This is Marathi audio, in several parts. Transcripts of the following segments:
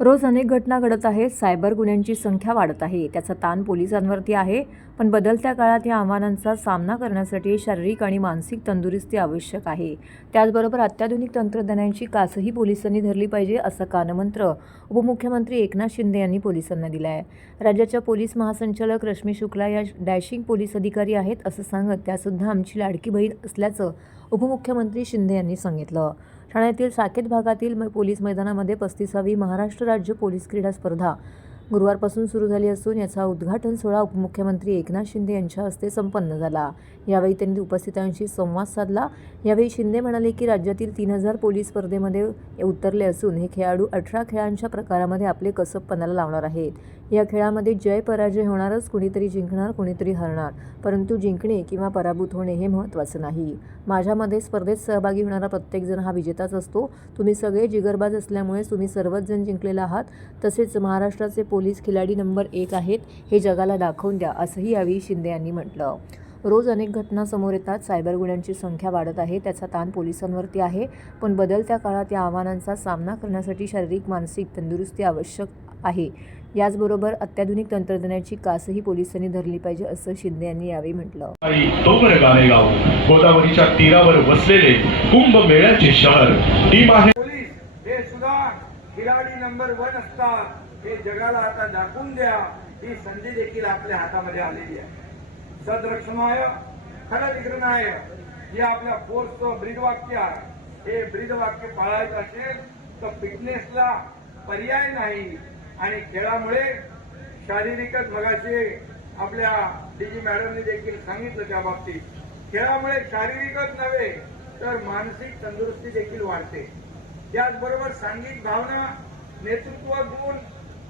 रोज अनेक घटना घडत आहेत. सायबर गुन्ह्यांची संख्या वाढत आहे. त्याचा ताण पोलिसांवरती आहे. पण बदलत्या काळात या आव्हानांचा सामना करण्यासाठी शारीरिक आणि मानसिक तंदुरुस्ती आवश्यक आहे. त्याचबरोबर अत्याधुनिक तंत्रज्ञानांची कासही पोलिसांनी धरली पाहिजे असं कानमंत्र उपमुख्यमंत्री एकनाथ शिंदे यांनी पोलिसांना दिलं आहे राज्याच्या पोलीस महासंचालक रश्मी शुक्ला या डॅशिंग पोलीस अधिकारी आहेत असं सांगत त्यासुद्धा आमची लाडकी बहीण असल्याचं उपमुख्यमंत्री शिंदे यांनी सांगितलं. ठाण्यातील साकेत भागातील पोलीस मैदानामध्ये पस्तीसावी महाराष्ट्र राज्य पोलीस क्रीडा स्पर्धा गुरुवारपासून सुरू झाली असून याचा उद्घाटन सोहळा उपमुख्यमंत्री एकनाथ शिंदे यांच्या हस्ते संपन्न झाला. यावेळी त्यांनी उपस्थितांशी संवाद साधला. यावेळी शिंदे म्हणाले की राज्यातील तीन हजार पोलीस स्पर्धेमध्ये उतरले असून हे खेळाडू अठरा खेळांच्या प्रकारामध्ये आपले कसब पणाला लावणार आहेत. या खेळामध्ये जय पराजय होणारच कुणीतरी जिंकणार कुणीतरी हरणार. परंतु जिंकणे किंवा पराभूत होणे हे महत्त्वाचं नाही. माझ्यामध्ये स्पर्धेत सहभागी होणारा प्रत्येकजण हा विजेताच असतो. तुम्ही सगळे जिगरबाज असल्यामुळे तुम्ही सर्वच जण जिंकलेला आहात. तसेच महाराष्ट्राचे पोलीस खिलाडी नंबर एक आहेत हे जगाला दाखवून द्या असंही यावेळी शिंदे यांनी म्हटलं. रोज अनेक घटना समोर येतात सायबर गुन्ह्यांची संख्या वाढत आहे त्याचा ताण पोलिसांवरती आहे पण बदलत्या काळात या आव्हानांचा सामना करण्यासाठी शारीरिक मानसिक तंदुरुस्ती आवश्यक आहे. याचबरोबर अत्याधुनिक तंत्रज्ञानाची कासही पोलिसांनी धरली पाहिजे असं शिंदे यांनी यावेळी म्हटलं. गोदावरीच्या तीरावर वसलेले कुंभमेळ्याचे शहर टीम आहे. पोलीस हे सुद्धा खिलाडी नंबर वन असतात. हे जगाला आता दाखवून द्या ही संधी देखील आपल्या हातामध्ये आलेली आहे. सदरक्षणाय खडविग्रहणाय हे आपल्या फोर्सचं ब्रीदवाक्य आहे. हे ब्रीदवाक्य पाळायचं असेल तर फिटनेसला पर्याय नाही. आणि खेळामुळे शारीरिकच मगाशी आपल्या डीजी मॅडमने देखील सांगितलं त्या बाबतीत. खेळामुळे शारीरिकच नव्हे तर मानसिक तंदुरुस्ती देखील वाढते. त्याचबरोबर सांघिक भावना नेतृत्व गुण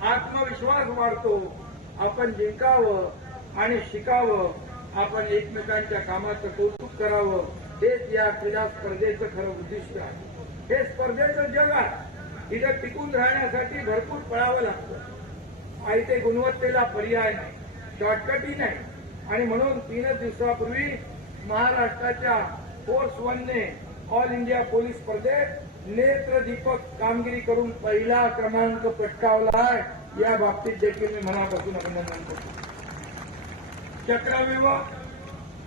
आत्मविश्वास वाढतो. आपण जिंकावं आणि शिकावं. आपण एकमेकांच्या कामाचं कौतुक करावं. हेच या क्रीडा स्पर्धेचं खरं उद्दिष्ट आहे. हे स्पर्धेचं जग आहे. इथं टिकून राहण्यासाठी भरपूर पळावं लागतं. आणि ते गुणवत्तेला पर्याय नाही. शॉर्टकटही नाही. आणि म्हणून तीनच दिवसापूर्वी महाराष्ट्राच्या फोर्स वनने ऑल इंडिया पोलीस स्पर्धेत नेत्रदीपक कामगिरी करून पहिला क्रमांक पटकावला आहे या बाबतीत देखील मी मनापासून अभिनंदन करतो. चक्रव्यूह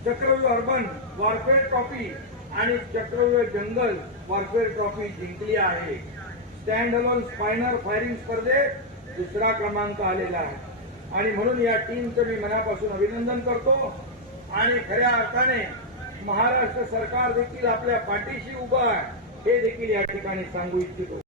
चक्रव्यूह अर्बन वॉरफेअर ट्रॉफी आणि चक्रव्यूह जंगल वॉरफेअर ट्रॉफी जिंकली आहे. स्टँड अलोन स्पायनर फायरिंग स्पर्धेत दुसरा क्रमांक आलेला आहे. आणि म्हणून या टीमचं मी मनापासून अभिनंदन करतो. आणि खऱ्या अर्थाने महाराष्ट्र सरकार देखील आपल्या पाठीशी उभं आहे. हे देखील या ठिकाणी सांगू इच्छितो.